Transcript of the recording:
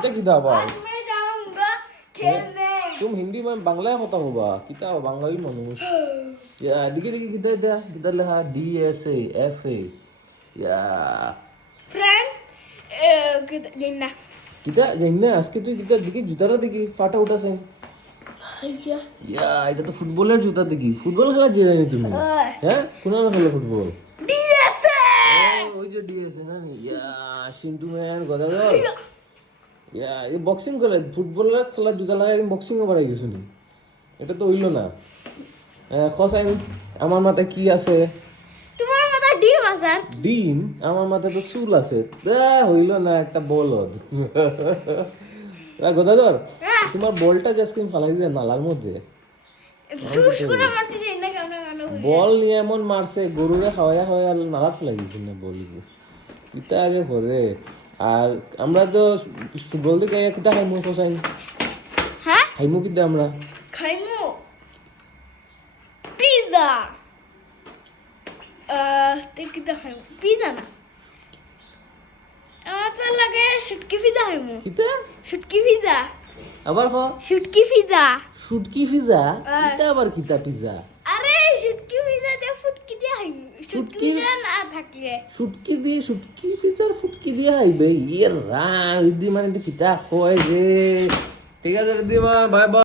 এটা কি দাবাই मैं जाऊंगा खेलने तुम हिंदी में बांग्ला होता होगा किता बांग्लाई মানুষ या दिखे दिखे किता दा किता लिखा DSA FA या फ्रेंड गिनना কিতা জানি না আজকে তুই কিতা দিকে জুতাটা দেখি ফাটা উঠাছেন भैया ইয়া এটা তো ফুটবলের জুতা দেখি ফুটবল খেলা জেরানি তুমি হ্যাঁ কোন খেলা ফুটবল डीएसए ওই যে ডিএসএ না ইয়া সিন্টু ম্যান গদাধর ইয়া এই বক্সিং করে ফুটবলের খেলা জুতা লাগাই বক্সিং এ বাড়াই গেছো নি এটা তো হইল না খসাইন আমার মাথায় কি আছে तुम्हारा माथा डीम आसर ডিম আমার মাথায় তো চুল আছে হইল না একটা বলদ গদাধর তোমার বলটা যে আজকে ফালাই দিয়ে নালার মধ্যে টুস করে মারছি যে না কেমন গানো বল নিয়ে এমন মারছে গরুরে খাওয়াইয়া খাওয়াইয়া নালা ফেলাই দিয়েছি না বলবো এটা আগে করে আর আমরা তো ফুটবল থেকে কিতা খাইমু খসাইন হ্যাঁ খাইমু কিতা আমরা খাইমু পিজা ते किती खाइमु पिझ्झा ना आता लगे शुटकी पिझ्झा खाइमु কিতা शुटकी पिझ्झा আবার হ शुटकी पिझ्झा শুটকি পিজা কিতা আবার কিতা পিজা अरे शुटकी पिझ्झा ते फुटकी দিয়ে খাইমু শুটকি শুটকি? পিঝা না থাকলে শুটকি দিয়ে শুটকি পিজার ফুটকি দিয়ে আইবে ইয়ে রা ইদি মানে কিতা হয় রে ঠিক আছে দিবা বাই বাই